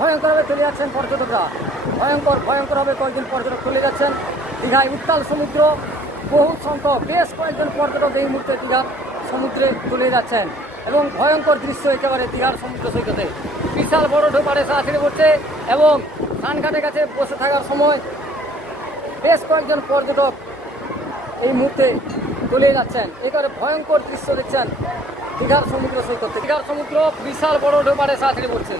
ভয়ঙ্করভাবে চলে যাচ্ছেন পর্যটকরা। ভয়ঙ্করভাবে কয়েকজন পর্যটক চলে যাচ্ছেন দীঘায় উত্তাল সমুদ্র। বহু সংখ্যক বেশ কয়েকজন পর্যটক এই মুহূর্তে দীঘার সমুদ্রে চলে যাচ্ছেন এবং ভয়ঙ্কর দৃশ্য একেবারে দীঘার সমুদ্র সৈকতে। বিশাল বড় ঢোপা এসে আছড়ে পড়ছে এবং স্নানঘাটের কাছে বসে থাকার সময় বেশ কয়েকজন পর্যটক এই মুহূর্তে চলে যাচ্ছেন। একেবারে ভয়ঙ্কর দৃশ্য দেখছেন দীঘার সমুদ্র সৈকতে। দীঘার সমুদ্র বিশাল বড় ঢোপা এসে আছড়ে পড়ছে।